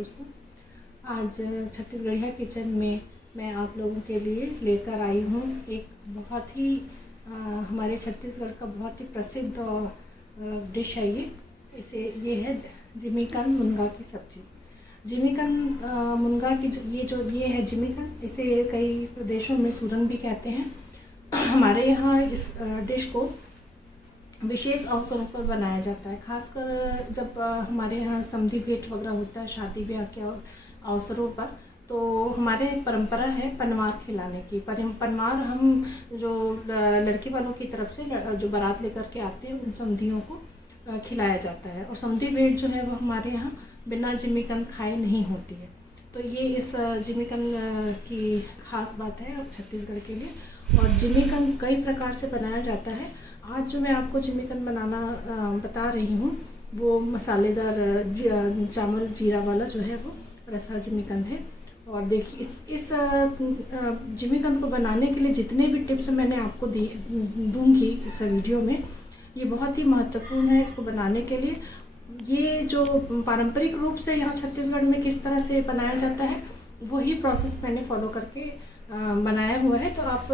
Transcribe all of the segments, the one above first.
दोस्तों, आज छत्तीसगढ़िया किचन में मैं आप लोगों के लिए लेकर आई हूँ एक बहुत ही हमारे छत्तीसगढ़ का बहुत ही प्रसिद्ध डिश है ये है जिमीकंद मुनगा की सब्ज़ी। जिमीकंद मुनगा की ये है जिमीकंद, इसे कई प्रदेशों में सूरन भी कहते हैं। हमारे यहाँ इस डिश को विशेष अवसरों पर बनाया जाता है, खासकर जब हमारे यहाँ समधी भेंट वगैरह होता है शादी ब्याह के अवसरों पर, तो हमारे परंपरा है पनवार खिलाने की। पनवार हम जो लड़की वालों की तरफ से जो बारात लेकर के आते हैं उन समधियों को खिलाया जाता है। और समधी भेंट जो है वो हमारे यहाँ बिना जिमीकंद खाए नहीं होती है। तो ये इस जिमीकंद की खास बात है छत्तीसगढ़ के लिए। और जिमीकंद कई प्रकार से बनाया जाता है। आज जो मैं आपको जिमीकंद बनाना बता रही हूँ वो मसालेदार चावल जीरा वाला जो है वो रसा जिमीकंद है। और देखिए इस जिमीकंद को बनाने के लिए जितने भी टिप्स मैंने आपको दूंगी इस वीडियो में, ये बहुत ही महत्वपूर्ण है इसको बनाने के लिए। ये जो पारंपरिक रूप से यहाँ छत्तीसगढ़ में किस तरह से बनाया जाता है वही प्रोसेस मैंने फॉलो करके बनाया हुआ है। तो आप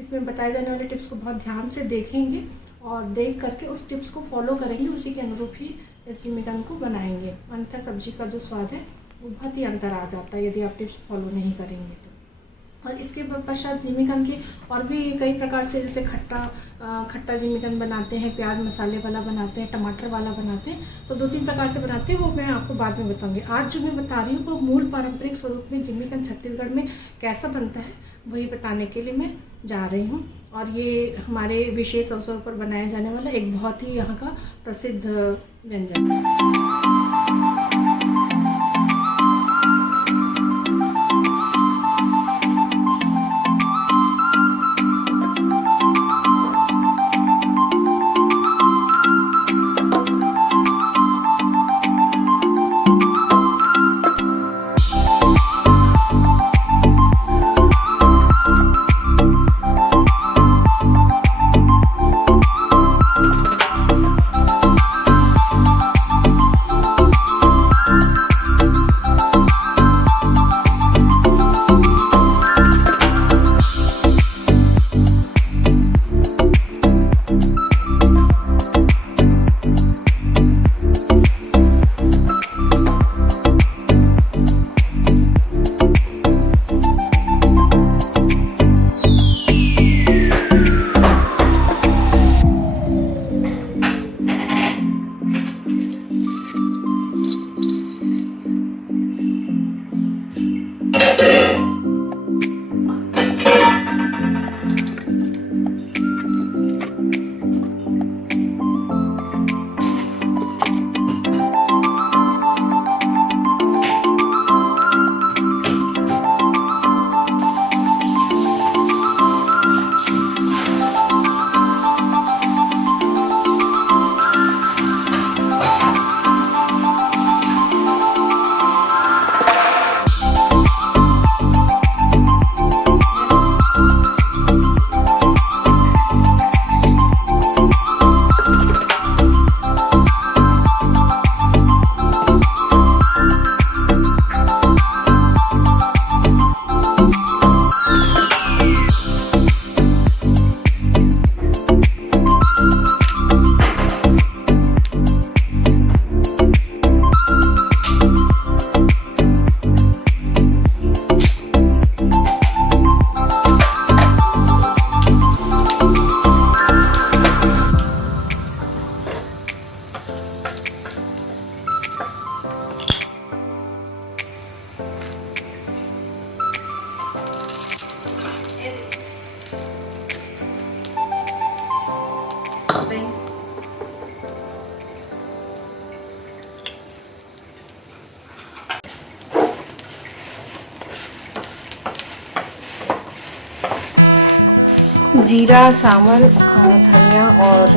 इसमें बताए जाने वाले टिप्स को बहुत ध्यान से देखेंगे और देख करके उस टिप्स को फॉलो करेंगे, उसी के अनुरूप ही इस जिमीकंद को बनाएंगे। अन्यथा सब्जी का जो स्वाद है वो बहुत ही अंतर आ जाता है यदि आप टिप्स फॉलो नहीं करेंगे तो। और इसके पश्चात जिमीकंद के और भी कई प्रकार से, जैसे खट्टा जिमीकंद बनाते हैं, प्याज मसाले वाला बनाते हैं, टमाटर वाला बनाते हैं। तो 2-3 प्रकार से बनाते हैं, वो मैं आपको बाद में बताऊंगी। आज जो मैं बता रही हूँ वो मूल पारंपरिक स्वरूप में जिमीकंद छत्तीसगढ़ में कैसा बनता है वही बताने के लिए मैं जा रही हूँ। और ये हमारे विशेष अवसरों पर बनाया जाने वाला एक बहुत ही यहाँ का प्रसिद्ध व्यंजन है। जीरा, चावल, धनिया और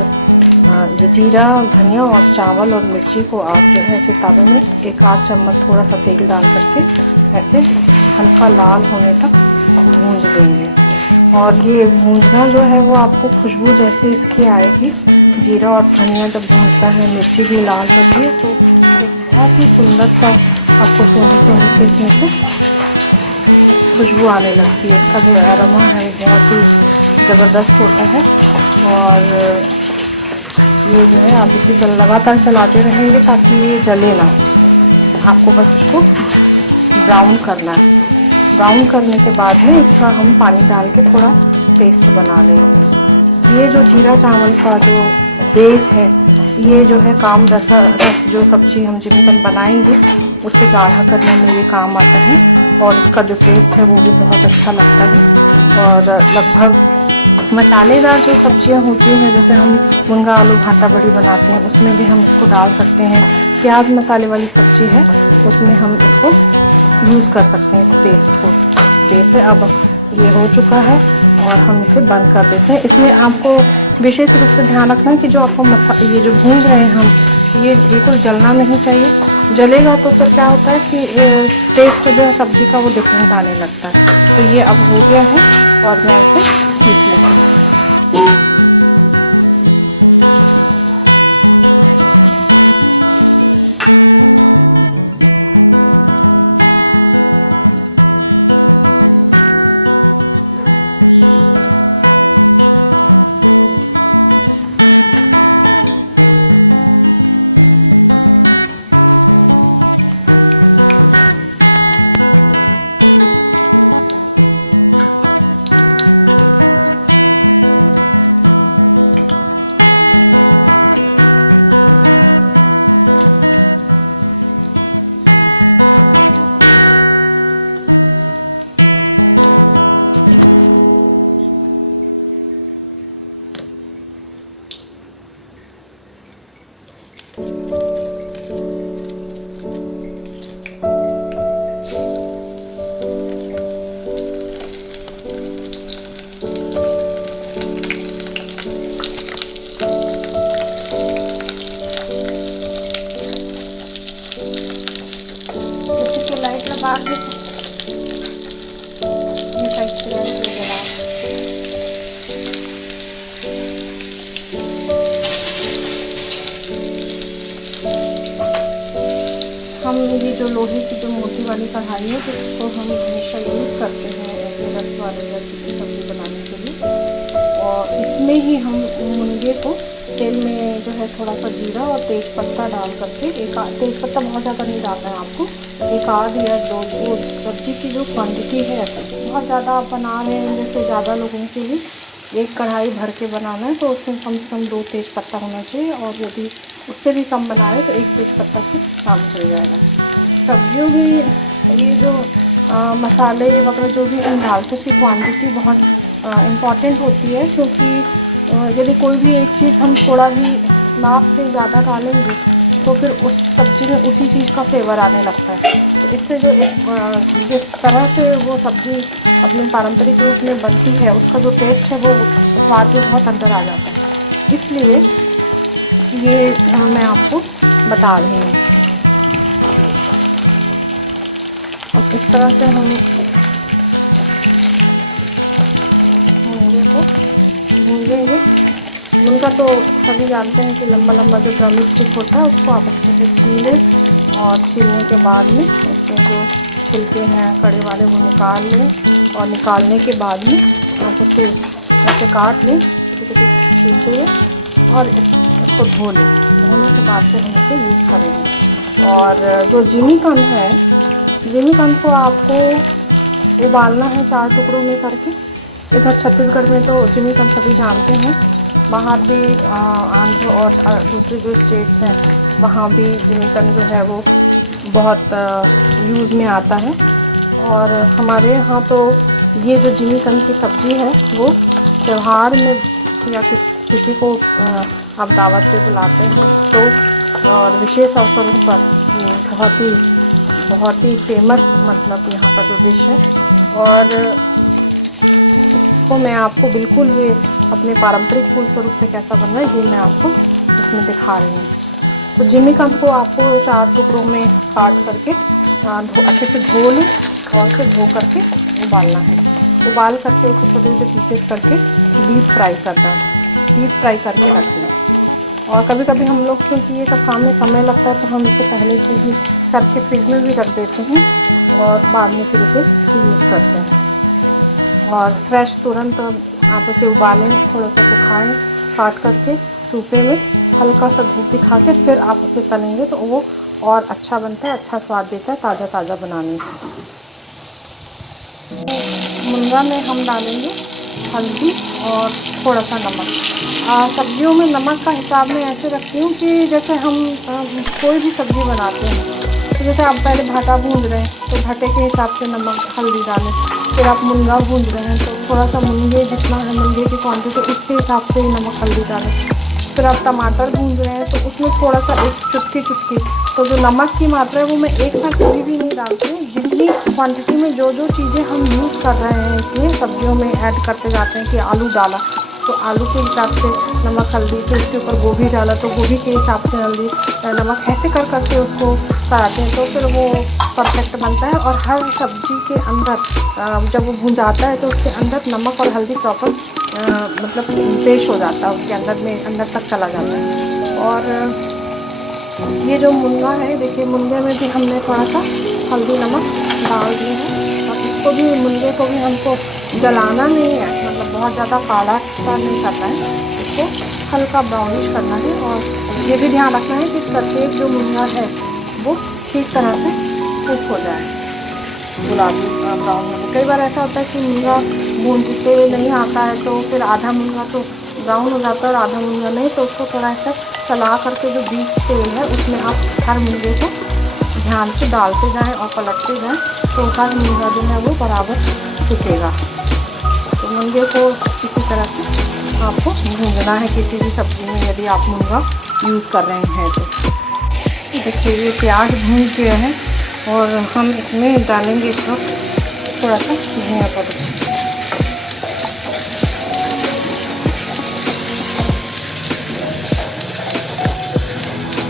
जीरा, धनिया और चावल और मिर्ची को आप जो है ऐसे तवे में 1-8 चम्मच थोड़ा सा तेल डाल करके ऐसे हल्का लाल होने तक भूंज लेंगे। और ये भूंजना जो है वो आपको खुशबू जैसे इसकी आएगी, जीरा और धनिया जब भूंजता है, मिर्ची भी लाल होती है, तो एक बहुत ही सुंदर सा आपको सोंधी सोंधी से इसमें से खुशबू आने लगती है। इसका जो एरोमा है बहुत ही ज़बरदस्त होता है। और ये जो है आप इसे लगातार चलाते रहेंगे ताकि ये जले ना। आपको बस इसको ब्राउन करना है। ब्राउन करने के बाद में इसका हम पानी डाल के थोड़ा पेस्ट बना लेंगे। ये जो जीरा चावल का जो बेस है, ये जो है काम रस जो सब्ज़ी हम जिमिकन बनाएंगे उसे गाढ़ा करने में ये काम आता है। और इसका जो टेस्ट है वो भी बहुत अच्छा लगता है। और लगभग मसालेदार जो सब्जियां होती हैं, जैसे हम मुनगा आलू भाटा बड़ी बनाते हैं, उसमें भी हम इसको डाल सकते हैं। प्याज मसाले वाली सब्ज़ी है उसमें हम इसको यूज़ कर सकते हैं इस पेस्ट को। बेस है अब ये हो चुका है और हम इसे बंद कर देते हैं। इसमें आपको विशेष रूप से ध्यान रखना है कि जो आपको ये जो भूंज रहे हैं हम, ये बिल्कुल जलना नहीं चाहिए। जलेगा तो फिर क्या होता है कि टेस्ट जो है सब्ज़ी का वो डिफरेंट आने लगता है। तो ये अब हो गया है और मैं इसे पीस लेती हूँ। लाइट लगा के ये साइड से लाइट जला। हम ये जो लोहे की जो मोटी वाली कढ़ाई है जिसको हम हमेशा यूज़ करते हैं ऐसे रस वाले रेसिपी सब्ज़ी बनाने के लिए, और इसमें ही हम मुनगे को तेल में जो है थोड़ा सा जीरा और तेज पत्ता डाल करके, एक तेज पत्ता बहुत ज़्यादा नहीं डालना है आपको, एक आध या दो सब्ज़ी की जो क्वांटिटी है बहुत ज़्यादा आप बना रहे हैं, जैसे ज़्यादा लोगों के लिए एक कढ़ाई भर के बनाना है तो उसमें कम से कम 2 तेज पत्ता होना चाहिए, और यदि उससे भी कम बनाए तो 1 तेज पत्ता से काम चल जाएगा। सब्जियों में ये जो मसाले वगैरह जो भी हम डालते हैं उसकी क्वांटिटी बहुत इम्पॉर्टेंट होती है, क्योंकि यदि कोई भी एक चीज़ हम थोड़ा भी नाप से ज़्यादा डालेंगे तो फिर उस सब्ज़ी में उसी चीज़ का फ्लेवर आने लगता है। तो इससे जो एक जिस तरह से वो सब्ज़ी अपने पारंपरिक रूप में बनती है उसका जो टेस्ट है वो स्वाद में बहुत अंदर आ जाता है। इसलिए ये मैं आपको बता रही हूँ। और इस तरह से हम मुनगे को भूंजेंगे। मुनगा तो सभी जानते हैं कि लंबा लंबा जो ड्रम स्टिक होता है उसको आप अच्छे से छीलें, और छीलने के बाद में उसके जो छिलके हैं कड़े वाले वो निकाल लें, और निकालने के बाद में आप उसे ऐसे काट लें छोटे छोटे छीलते हुए, और इसको धो लें। धोने के बाद फिर हम इसे यूज़ करेंगे। और जो जिमीकंद है, जिमीकंद को आपको उबालना है 4 टुकड़ों में करके। इधर छत्तीसगढ़ में तो जिमीकंद सभी जानते हैं, बाहर भी आंध्र और दूसरे जो स्टेट्स हैं वहाँ भी जिमीकंद जो है वो बहुत यूज़ में आता है। और हमारे यहाँ तो ये जो जिमीकंद की सब्ज़ी है वो त्यौहार में या किसी को आप दावत पे बुलाते हैं तो, और विशेष अवसरों पर बहुत ही फेमस मतलब यहाँ का जो डिश है। और इसको मैं आपको बिल्कुल अपने पारंपरिक फूल स्वरूप में कैसा बनना है ये मैं आपको इसमें दिखा रही हूँ। तो जिमीकंद को आपको 4 टुकड़ों में काट करके अच्छे से धो लें, और उसे धो करके उबालना है। उबाल करके उसे छोटे छोटे पीसेस करके डीप फ्राई करना है, डीप फ्राई करके रखना। और कभी कभी हम लोग क्योंकि ये सब काम में समय लगता है तो हम इसे पहले से ही करके फ्रिज में भी रख देते हैं और बाद में फिर उसे यूज़ करते हैं। और फ्रेश तुरंत आप उसे उबालें, थोड़ा सा सुखाएं काट करके सूखे में, हल्का सा धूप दिखा के फिर आप उसे तलेंगे तो वो और अच्छा बनता है, अच्छा स्वाद देता है ताज़ा ताज़ा बनाने से। मुनगा में हम डालेंगे हल्दी और थोड़ा सा नमक। सब्जियों में नमक का हिसाब मैं ऐसे रखती हूँ कि जैसे हम कोई भी सब्ज़ी बनाते हैं तो जैसे आप पहले भाटा भून रहे हैं तो भाटे के हिसाब से नमक हल्दी डालें, फिर आप मुनगा भून रहे हैं तो थोड़ा सा मुनगे जितना है, मुनगे की क्वांटिटी उसके हिसाब से ही नमक हल्दी डालें। फिर आप टमाटर भून रहे हैं तो उसमें थोड़ा सा एक चुटकी तो जो नमक की मात्रा है वो मैं एक साथ कभी भी नहीं डालती हूँ। जितनी क्वांटिटी में जो चीज़ें हम यूज़ कर रहे हैं इसमें सब्जियों में ऐड करते जाते हैं कि आलू डाला तो आलू के हिसाब से नमक हल्दी, फिर उसके ऊपर गोभी डाला तो गोभी के हिसाब से हल्दी नमक, ऐसे कर करके उसको कराते हैं तो फिर वो परफेक्ट बनता है। और हर सब्ज़ी के अंदर जब वो भून जाता है तो उसके अंदर नमक और हल्दी प्रॉपर मतलब पेश हो जाता है, उसके अंदर तक चला जाता है। और ये जो मुनगा है, देखिए मुनगे में भी हमने थोड़ा सा हल्दी नमक डाल दिए हैं। और इसको भी, मुनगे को भी हमको जलाना नहीं है, मतलब बहुत ज़्यादा काला नहीं करना है, इसको हल्का ब्राउनिश करना है। और ये भी ध्यान रखना है कि प्रत्येक जो मुनगा है वो ठीक तरह से कुक हो जाए, गुलाबी ब्राउन में। कई बार ऐसा होता है कि मुनगा भूनते नहीं आता है तो फिर आधा मुनगा तो ब्राउन हो जाता है और आधा मुनगा नहीं, तो उसको थोड़ा सा चला करके जो बीच तेल है उसमें आप हर मुनगे को ध्यान से डालते जाएं और पलटते जाएं तो हर मुनगा जो है वो बराबर सूखेगा। तो मुनगे को इसी तरह से आपको भूनना है किसी भी सब्ज़ी में यदि आप मुनगा यूज़ कर रहे हैं तो। देखिए ये प्याज भून गया है और हम इसमें डालेंगे इस वक्त थोड़ा सा धनिया पाउडर।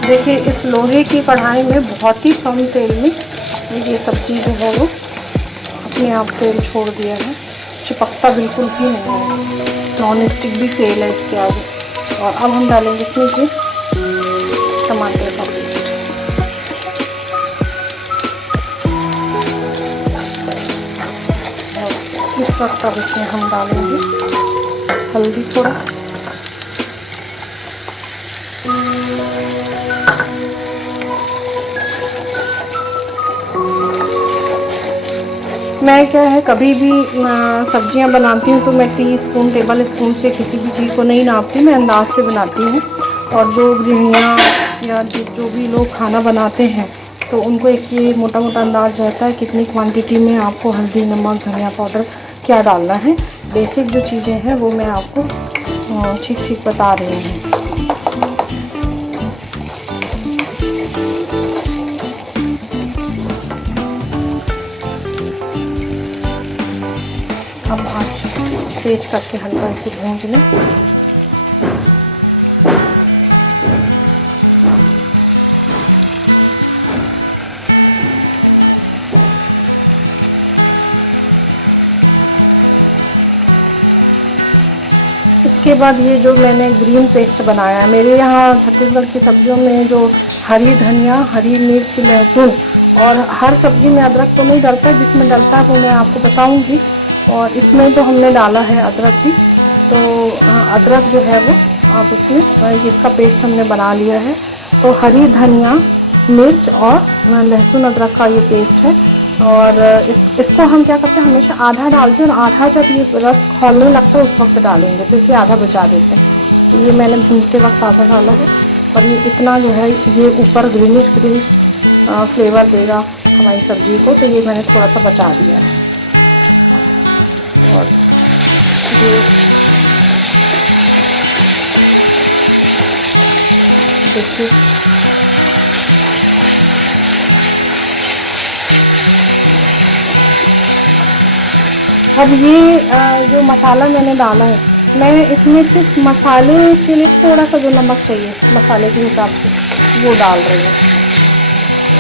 देखिए इस लोहे की कढ़ाई में बहुत ही कम तेल में ये सब्ज़ी जो है वो अपने आप तेल छोड़ दिया है, चिपकता बिल्कुल भी नहीं है, नॉन स्टिक भी तेल है इसके आगे। और अब हम डालेंगे इसमें ये टमाटर का पेस्ट। इस वक्त अब इसमें हम डालेंगे हल्दी थोड़ा, मैं क्या है कभी भी सब्जियां बनाती हूँ तो मैं टीस्पून टेबल स्पून से किसी भी चीज़ को नहीं नापती, मैं अंदाज से बनाती हूँ। और जो गृहिणियाँ या जो भी लोग खाना बनाते हैं तो उनको एक ये मोटा मोटा अंदाज़ रहता है कितनी क्वांटिटी में आपको हल्दी, नमक, धनिया पाउडर क्या डालना है। बेसिक जो चीज़ें हैं वो मैं आपको ठीक ठीक बता रही हूँ। अब आँच तेज करके हल्का इसे भूंज लें। इसके बाद ये जो मैंने ग्रीन पेस्ट बनाया है, मेरे यहाँ छत्तीसगढ़ की सब्जियों में जो हरी धनिया, हरी मिर्च, लहसुन और हर सब्ज़ी में अदरक तो नहीं डलता, जिसमें डलता है वो मैं आपको बताऊंगी। और इसमें तो हमने डाला है अदरक भी, तो अदरक जो है वो आप इसमें, इसका पेस्ट हमने बना लिया है। तो हरी धनिया, मिर्च और लहसुन अदरक का ये पेस्ट है। और इसको हम क्या करते हैं, हमेशा आधा डालते हैं और आधा जब ये रस खौलने लगता है उस वक्त डालेंगे, तो इसे आधा बचा देते हैं। तो ये मैंने भूनते वक्त आधा डाला है और ये इतना जो है ये ऊपर ग्रीनिश फ्लेवर देगा हमारी सब्ज़ी को, तो ये मैंने थोड़ा सा बचा दिया है। और ये देखिए अब ये जो मसाला मैंने डाला है, मैं इसमें सिर्फ मसाले के लिए थोड़ा सा जो नमक चाहिए मसाले के हिसाब से वो डाल रही हूँ।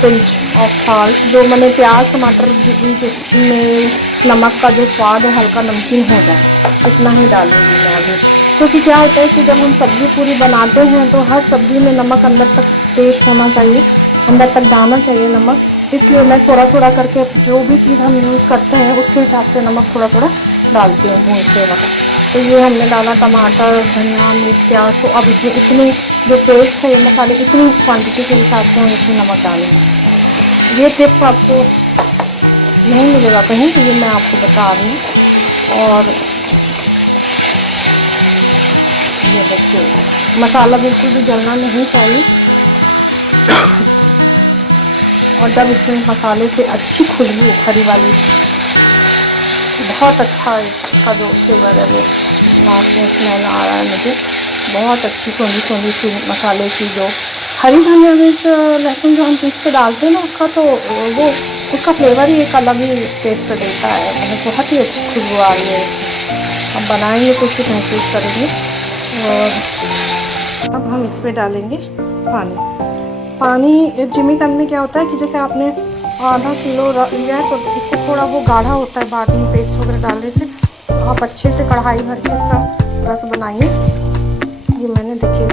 पिंच ऑफ साल्ट, जो मैंने प्याज टमाटर जिसमें नमक का जो स्वाद है हल्का नमकीन हो जाए, इतना ही डालूंगी मैं अभी। क्योंकि क्या होता है कि जब हम सब्ज़ी पूरी बनाते हैं तो हर सब्ज़ी में नमक अंदर तक पेश होना चाहिए, अंदर तक जाना चाहिए नमक, इसलिए मैं थोड़ा थोड़ा करके जो भी चीज़ हम यूज़ करते हैं उसके हिसाब से नमक थोड़ा थोड़ा डालती हूँ भूनते वक्त। तो ये हमने डाला टमाटर, धनिया, मिर्च, प्याज। तो अब इसमें इतनी जो पेस्ट है ये मसाले की, इतनी क्वांटिटी के हिसाब से हम इसमें नमक डालेंगे। ये टिप आपको नहीं मिलेगा कहीं, तो ये मैं आपको बता रही हूँ। और ये देखिए मसाला बिल्कुल भी जलना नहीं चाहिए। और जब इसमें मसाले से अच्छी खुशबू, हरी वाली, बहुत अच्छा इसका जो फ्लेवर है वो नाक में स्मेल आ रहा है मुझे, बहुत अच्छी सोंधी सोंधी सी मसाले की। जो हरी धनिया मिर्च लहसुन जो हम पीस के डालते हैं ना, उसका तो वो उसका फ्लेवर ही एक अलग ही टेस्ट देता है। मतलब बहुत ही अच्छी खुशबू आ रही है। हम बनाएंगे तो उसकी महसूस करेंगे। और अब हम इसमें डालेंगे पानी। पानी जिमीकंद में क्या होता है कि जैसे आपने आधा किलो लिया है तो इसको थोड़ा वो गाढ़ा होता है बाद में पेस्ट वगैरह डालने से। तो आप अच्छे से कढ़ाई भर के इसका रस बनाइए। ये मैंने देखिए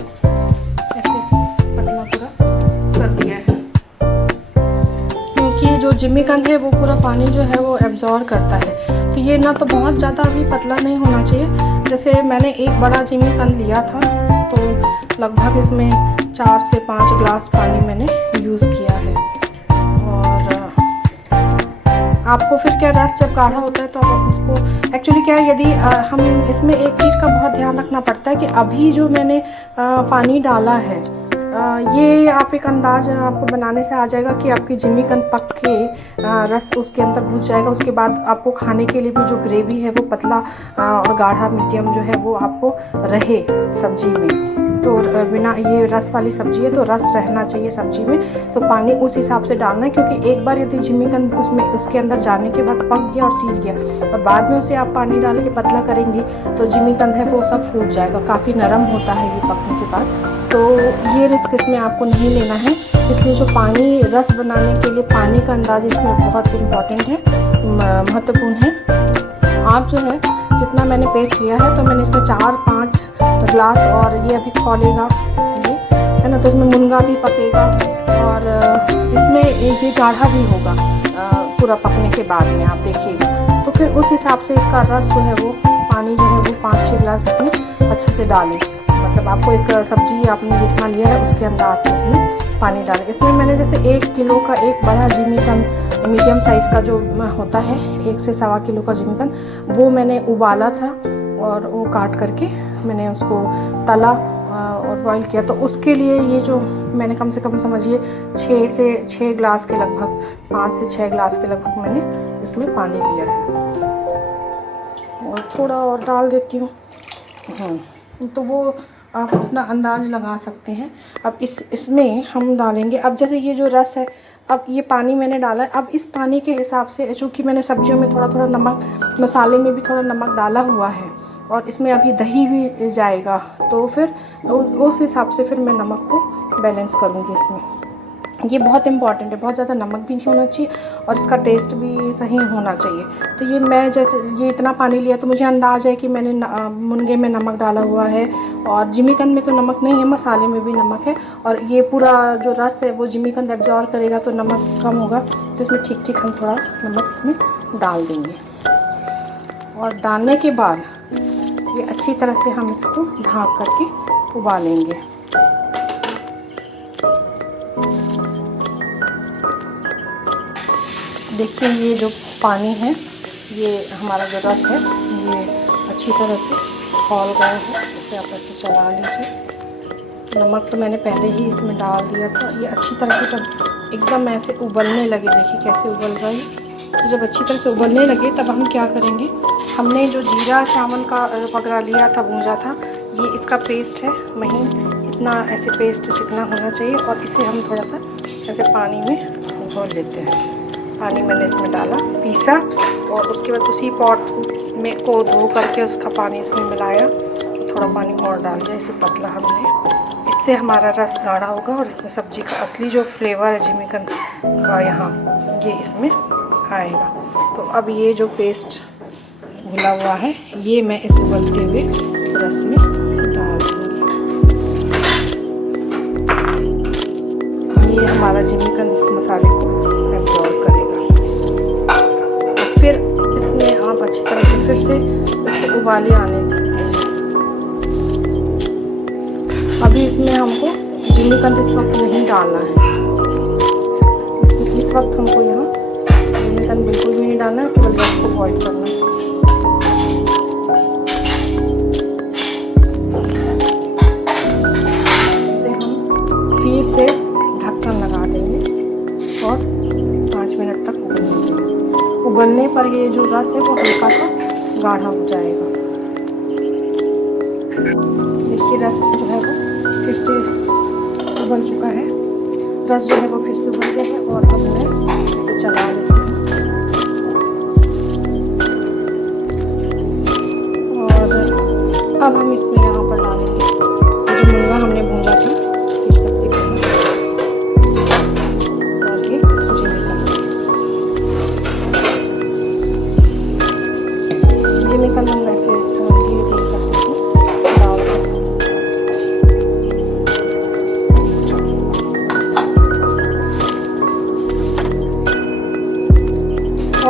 ऐसे पतला पूरा कर दिया है, क्योंकि जो जिमीकंद है वो पूरा पानी जो है वो एब्जॉर्ब करता है। तो ये ना तो बहुत ज़्यादा अभी पतला नहीं होना चाहिए। जैसे मैंने एक बड़ा जिमीकंद लिया था तो लगभग इसमें 4 से 5 ग्लास पानी मैंने यूज़ किया है। और आपको फिर क्या, रस जब गाढ़ा होता है तो आप उसको एक्चुअली क्या है, यदि हम इसमें एक चीज़ का बहुत ध्यान रखना पड़ता है कि अभी जो मैंने पानी डाला है, ये आप एक अंदाज आपको बनाने से आ जाएगा कि आपकी जिमीकंद पक के रस उसके अंदर घुस जाएगा। उसके बाद आपको खाने के लिए भी जो ग्रेवी है वो पतला और गाढ़ा मीडियम जो है वो आपको रहे सब्जी में। तो बिना, ये रस वाली सब्जी है तो रस रहना चाहिए सब्जी में। तो पानी उस हिसाब से डालना है, क्योंकि एक बार यदि जिमीकंद उसमें उसके अंदर जाने के बाद पक गया और सीज गया और बाद में उसे आप पानी डाल के पतला करेंगी तो जिमीकंद है वो सब फूट जाएगा। काफ़ी नरम होता है ये पकने के बाद। तो ये रिस्क इसमें आपको नहीं लेना है। इसलिए जो पानी, रस बनाने के लिए पानी का अंदाज इसमें बहुत इम्पॉर्टेंट है, महत्वपूर्ण है। आप जो है जितना मैंने पेस्ट लिया है तो मैंने इसमें 4-5 ग्लास, और ये अभी खौलेगा ये है ना, तो इसमें मुनगा भी पकेगा और इसमें ये गाढ़ा भी होगा पूरा पकने के बाद में, आप देखिएगा। तो फिर उस हिसाब से इसका रस जो है वो, पानी जो है वो 5-6 ग्लास इसमें अच्छे से डालें। मतलब आपको एक सब्जी आपने जितना लिया है उसके अंदाज से इसमें पानी डालें। इसमें मैंने जैसे 1 किलो का एक बड़ा जिमीकंद, मीडियम साइज़ का जो होता है 1 से 1.25 किलो का जिमीकंद, वो मैंने उबाला था और वो काट करके मैंने उसको तला और बॉईल किया। तो उसके लिए ये जो मैंने कम से कम समझिए 6 से 6 ग्लास के लगभग, 5 से 6 ग्लास के लगभग मैंने इसमें पानी लिया है। और थोड़ा और डाल देती हूँ। तो वो आप अपना अंदाज़ लगा सकते हैं। अब इसमें हम डालेंगे, अब जैसे ये जो रस है, अब ये पानी मैंने डाला है। अब इस पानी के हिसाब से, चूँकि मैंने सब्जियों में थोड़ा थोड़ा नमक, मसाले में भी थोड़ा नमक डाला हुआ है और इसमें अभी दही भी जाएगा, तो फिर उस हिसाब से फिर मैं नमक को बैलेंस करूँगी इसमें। ये बहुत इंपॉर्टेंट है, बहुत ज़्यादा नमक भी नहीं होना चाहिए और इसका टेस्ट भी सही होना चाहिए। तो ये मैं जैसे ये इतना पानी लिया तो मुझे अंदाज़ है कि मैंने मुनगे में नमक डाला हुआ है और जिमीकंद में तो नमक नहीं है, मसाले में भी नमक है। और ये पूरा जो रस है वो जिमीकंद एब्जॉर्ब करेगा तो नमक कम होगा, तो इसमें ठीक ठीक हम थोड़ा नमक इसमें डाल देंगे। और डालने के बाद ये अच्छी तरह से हम इसको ढक करके उबालेंगे। देखिए ये जो पानी है, ये हमारा जो रस है ये अच्छी तरह से खौल गया है। इसे आप ऐसे चला लीजिए। नमक तो मैंने पहले ही इसमें डाल दिया था। ये अच्छी तरह से जब एकदम ऐसे उबलने लगे, देखिए कैसे उबल रहा है। तो जब अच्छी तरह से उबलने लगे तब हम क्या करेंगे, हमने जो जीरा चावल का पकड़ा लिया था, भूंजा था, ये इसका पेस्ट है महीन, इतना ऐसे पेस्ट चिकना होना चाहिए। और इसे हम थोड़ा सा ऐसे पानी में घोल लेते हैं। पानी मैंने इसमें डाला, पीसा, और उसके बाद उसी पॉट में को धो करके उसका पानी इसमें मिलाया, थोड़ा पानी और डाल दिया, इसे पतला हमने। इससे हमारा रस गाढ़ा होगा और इसमें सब्जी का असली जो फ्लेवर है जिमीकंद का यहाँ ये इसमें आएगा। तो अब ये जो पेस्ट घुला हुआ है ये मैं इस उबलते हुए रस में डाल दूँगी। ये हमारा जिमीकंद इस मसाले को एब्जॉर्ब करेगा। फिर इसमें आप अच्छी तरह से फिर से इसको उबाले आने दीजिए। अभी इसमें हमको जिमीकंद इस वक्त नहीं डालना है। इस वक्त हमको यहाँ जिमीकंद बिल्कुल भी नहीं डालना है, केवल रस को बॉईल करना है। इसे हम फिर से ढक्कन लगा देंगे और 5 मिनट तक उबलने देंगे। उबलने पर ये जो रस है वो हल्का सा गाढ़ा हो जाएगा। देखिए रस जो है वो फिर से उबल चुका है। रस जो है वो फिर से उबल गया है और अब मैं इसे चला देती हूँ। और अब हम इसमें यहाँ पर डालेंगे जो मुनगा हमने भूंजा था तेजपत्ते के साथ, और ये जिमीकंद हम वैसे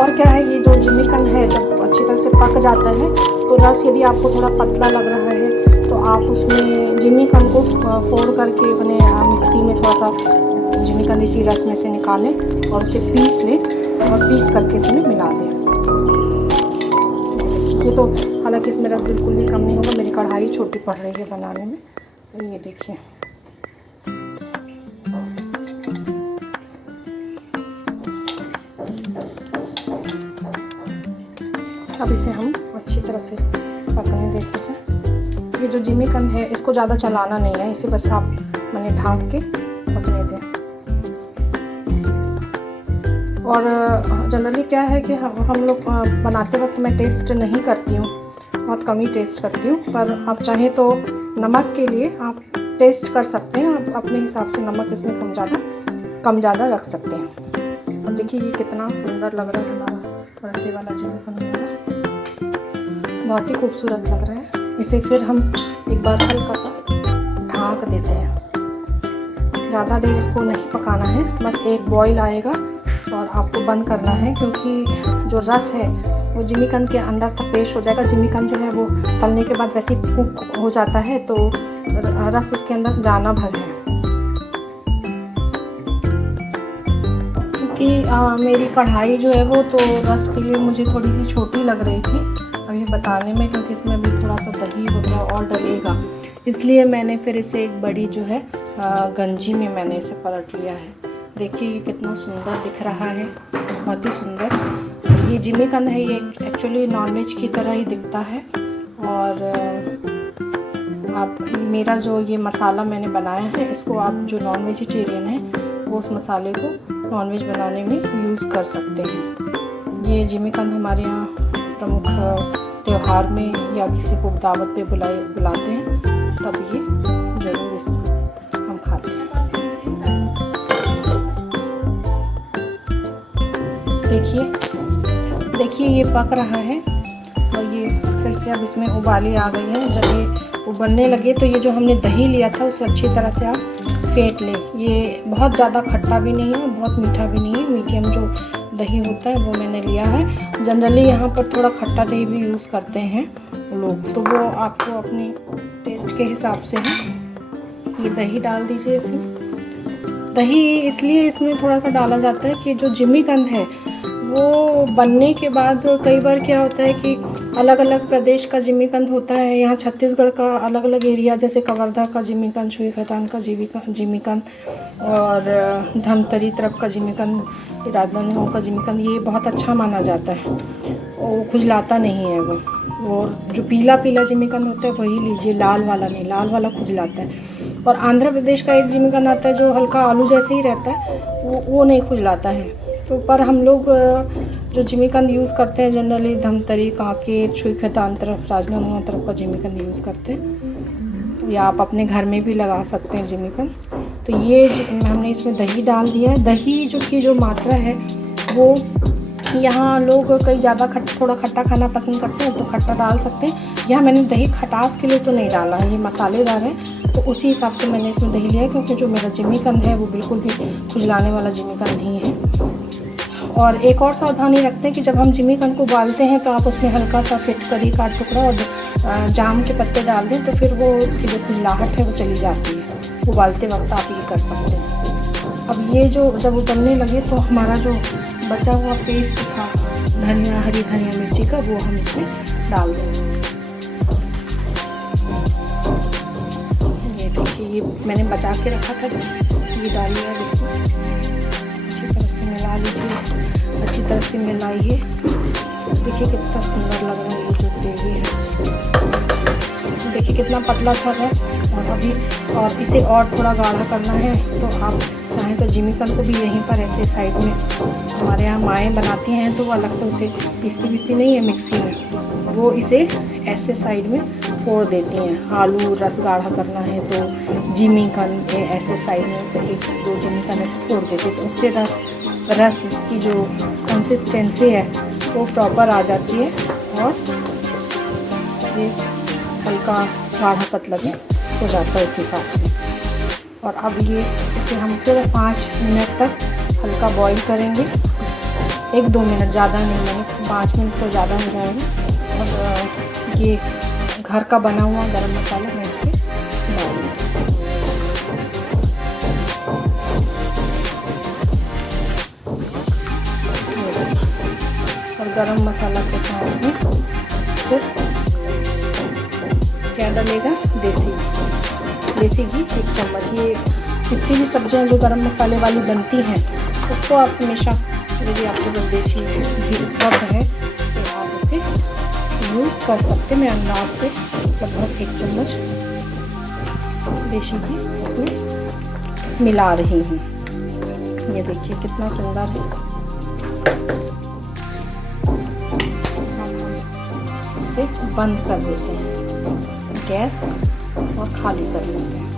और क्या है, ये जो जिमीकंद है जब अच्छी तरह से पक जाता है तो रस यदि आपको थोड़ा पतला लग रहा है तो आप उसमें जिमीकंद को फोड़ करके अपने मिक्सी में थोड़ा सा जिमीकंद इसी रस में से निकालें और उसे पीस लें और पीस करके इसमें मिला दें। ये तो हालांकि इसमें रस बिल्कुल भी कम नहीं होगा, मेरी कढ़ाई छोटी पड़ रही है बनाने में। तो ये देखिए अब इसे हम अच्छी तरह से पकने देते हैं। ये जो जिमीकंद है इसको ज़्यादा चलाना नहीं है, इसे बस आप मैंने ढाँक के पकने दें। और जनरली क्या है कि हम लोग बनाते वक्त मैं टेस्ट नहीं करती हूँ, बहुत कम ही टेस्ट करती हूँ, पर आप चाहें तो नमक के लिए आप टेस्ट कर सकते हैं। आप अपने हिसाब से नमक इसमें कम ज़्यादा रख सकते हैं। अब देखिए ये कितना सुंदर लग रहा है हमारा रसे वाला जिमीकंद, बहुत ही खूबसूरत लग रहा है। इसे फिर हम एक बार हल्का सा ढाँक देते हैं। ज़्यादा देर इसको नहीं पकाना है, बस एक बॉईल आएगा और आपको बंद करना है, क्योंकि जो रस है वो जिमीकंद के अंदर तक पेश हो जाएगा। जिमीकंद जो है वो तलने के बाद वैसे ही कुक हो जाता है तो रस उसके अंदर जाना भर है। क्योंकि मेरी कढ़ाई जो है वो तो रस के लिए मुझे थोड़ी सी छोटी लग रही थी अभी बताने में, क्योंकि इसमें भी थोड़ा सा दही वगैरह और डलेगा, इसलिए मैंने फिर इसे एक बड़ी जो है गंजी में मैंने इसे पलट लिया है। देखिए ये कितना सुंदर दिख रहा है, बहुत ही सुंदर। ये जिमीकंद है, ये एक्चुअली नॉनवेज की तरह ही दिखता है। और आप मेरा जो ये मसाला मैंने बनाया है इसको आप जो नॉन वेजिटेरियन है वो उस मसाले को नॉनवेज बनाने में यूज़ कर सकते हैं। ये जिमीकंद हमारे यहाँ प्रमुख त्यौहार में या किसी को दावत पे बुलाते हैं तब ये ज़रूर इसको हम खाते हैं। देखिए ये पक रहा है और ये फिर से अब इसमें उबाली आ गई है। जब ये उबलने लगे तो ये जो हमने दही लिया था उसे अच्छी तरह से आप फेंट लें। ये बहुत ज़्यादा खट्टा भी नहीं है, बहुत मीठा भी नहीं है, मीडियम जो दही होता है वो मैंने लिया है। जनरली यहाँ पर थोड़ा खट्टा दही भी यूज़ करते हैं लोग, तो वो आपको अपने टेस्ट के हिसाब से है। ये दही डाल दीजिए इसमें। दही इसलिए इसमें थोड़ा सा डाला जाता है कि जो जिमीकंद है वो बनने के बाद कई बार क्या होता है कि अलग अलग प्रदेश का जिमीकंद होता है। यहाँ छत्तीसगढ़ का अलग अलग एरिया, जैसे कवर्धा का जिमीकंद, छुईखतान का जिमीकंद और धमतरी तरफ का जिमीकंद, राजनांदगांव का जिमीकंद, ये बहुत अच्छा माना जाता है। वो खुजलाता नहीं है वो। और जो पीला पीला जिमीकंद होता है वही लीजिए, लाल वाला नहीं, लाल वाला खुजलाता है। और आंध्र प्रदेश का एक जिमीकंद आता है जो हल्का आलू जैसे ही रहता है, वो नहीं खुजलाता है। तो पर हम लोग जो जिमीकंद यूज़ करते हैं जनरली धमतरी, कांकेर, छुईखतान तरफ, राजनांदगांव तरफ का जिमीकंद यूज़ करते हैं, या आप अपने घर में भी लगा सकते हैं जिमीकंद। तो ये हमने इसमें दही डाल दिया है। दही जो मात्रा है वो यहाँ लोग कई ज़्यादा थोड़ा खट्टा खाना पसंद करते हैं तो खट्टा डाल सकते हैं। यहाँ मैंने दही खटास के लिए तो नहीं डाला है, ये मसालेदार है तो उसी हिसाब से मैंने इसमें दही लिया है, क्योंकि जो मेरा जिमीकंद है वो बिल्कुल भी खुजलाने वाला जिमीकंद नहीं है। और एक और सावधानी रखते हैं कि जब हम जिमीकंद को उबालते हैं तो आप उसमें हल्का सा फिटकरी का टुकड़ा और जाम के पत्ते डाल दें, तो फिर वो उसकी जो खुजलाहट है वो चली जाती है। उबालते वक्त आप ये कर सकते हैं। अब ये जो जब उबलने लगे तो हमारा जो बचा हुआ पेस्ट था धनिया, हरी धनिया मिर्ची का, वो हम इसमें डाल देंगे। ये देखिए, ये मैंने बचा के रखा था, ये डालिए अब इसमें अच्छी तरह से मिला लीजिए। अच्छी तरह से मिलाइए। देखिए कितना सुंदर लग रहा है ये जो ग्रेवी है। देखिए कितना पतला था रस। और इसे और थोड़ा गाढ़ा करना है तो आप चाहें तो जिमीकंद को भी यहीं पर ऐसे साइड में, हमारे यहाँ माएँ बनाती हैं तो वो अलग से उसे पीसती नहीं है मिक्सी में, वो इसे ऐसे साइड में फोड़ देती हैं। आलू रस गाढ़ा करना है तो जिमीकंद ऐसे साइड में तो 1-2 जिमीकंद ऐसे फोड़ देती है, तो उससे रस की जो कंसिस्टेंसी है वो प्रॉपर आ जाती है और ये हल्का गाढ़ा पतला भी हो जाता है इस हिसाब से। और अब ये इसे हम फिर 5 मिनट तक हल्का बॉईल करेंगे। 1-2 मिनट, ज़्यादा नहीं, मैंने 5 मिनट तो ज़्यादा हो जाएगा। और ये घर का बना हुआ गरम मसाला मैं इसके डाल दूँगी। और गरम मसाला के साथ में फिर क्या डलेगा, देसी घी 1 चम्मच। ये जितनी भी सब्जियां जो गरम मसाले वाली बनती हैं उसको आप हमेशा, यदि आपके पास देसी घी उपलब्ध है तो आप उसे यूज़ कर सकते। मैं अंदाज से लगभग 1 चम्मच देसी घी इसमें मिला रही हूँ। ये देखिए कितना सुंदर है। इसे बंद कर देते हैं गैस और खाली कर लेते हैं।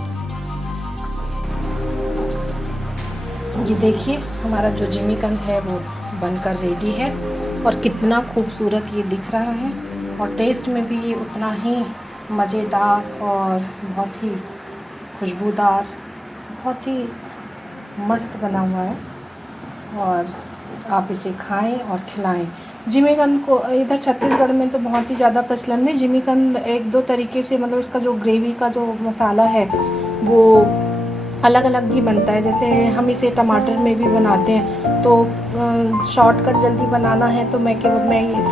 ये देखिए हमारा जो जिमीकंद है वो बनकर रेडी है और कितना खूबसूरत ये दिख रहा है और टेस्ट में भी ये उतना ही मज़ेदार और बहुत ही खुशबूदार, बहुत ही मस्त बना हुआ है। और आप इसे खाएं और खिलाएं। जिमीकंद को इधर छत्तीसगढ़ में तो बहुत ही ज़्यादा प्रचलन में जिमीकंद 1-2 तरीके से, मतलब इसका जो ग्रेवी का जो मसाला है वो अलग अलग भी बनता है। जैसे हम इसे टमाटर में भी बनाते हैं, तो शॉर्टकट जल्दी बनाना है तो मैं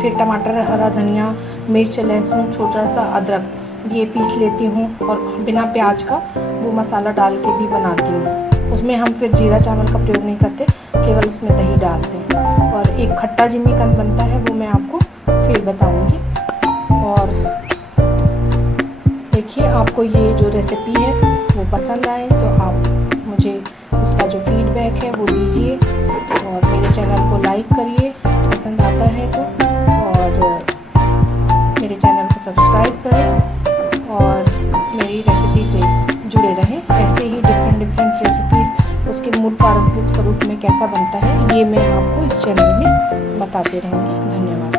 फिर टमाटर, हरा धनिया, मिर्च, लहसुन, छोटा सा अदरक ये पीस लेती हूँ और बिना प्याज का वो मसाला डाल के भी बनाती हूँ। उसमें हम फिर जीरा चावल का प्रयोग नहीं करते, केवल उसमें दही डालते हैं। और एक खट्टा जिमीकंद बनता है वो मैं आपको फिर बताऊँगी। और देखिए आपको ये जो रेसिपी है वो पसंद आए तो आप मुझे इसका जो फीडबैक है वो दीजिए और मेरे चैनल को लाइक करिए पसंद आता है तो, और मेरे चैनल को सब्सक्राइब करें और मेरी रेसिपी से जुड़े रहें। ऐसे ही डिफरेंट रेसिपीज़ उसके मूल पारंपरिक स्वरूप में कैसा बनता है ये मैं आपको इस चैनल में बताते रहूँगी। धन्यवाद।